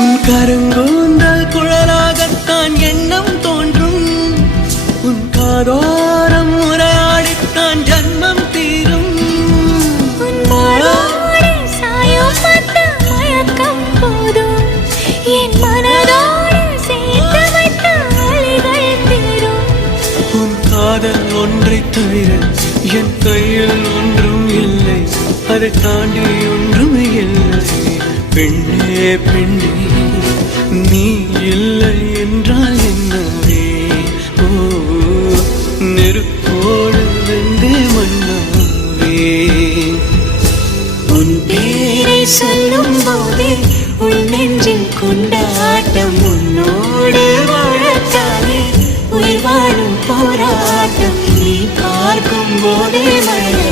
உன் கருங்கூந்தல் குழலாகத்தான் எண்ணம் தோன்றும். உன் காதோரம் உரையாடித்தான் ஜன்மம் தீரும். என் மனதோடு சேர்த்து வைத்த வழிகள் தீரும். உன் காதல் ஒன்றை தவிர என் கையில் ஒன்றும் இல்லை, அதை தாண்டி ஒன்றும் இல்லை. பெண்ணே பெண்ணே நீ இல்லை என்றால் என்னவே? ஓ நெருப்போடு வெந்தே மண்ணாவே. உன் பேரை சொல்லும் போதே உன் நெஞ்சில் கொண்டாட்டம். உன்னோடு வாழத்தானே உயிர் வாழும் போராட்டம். நீ பார்க்கும் போதே மழை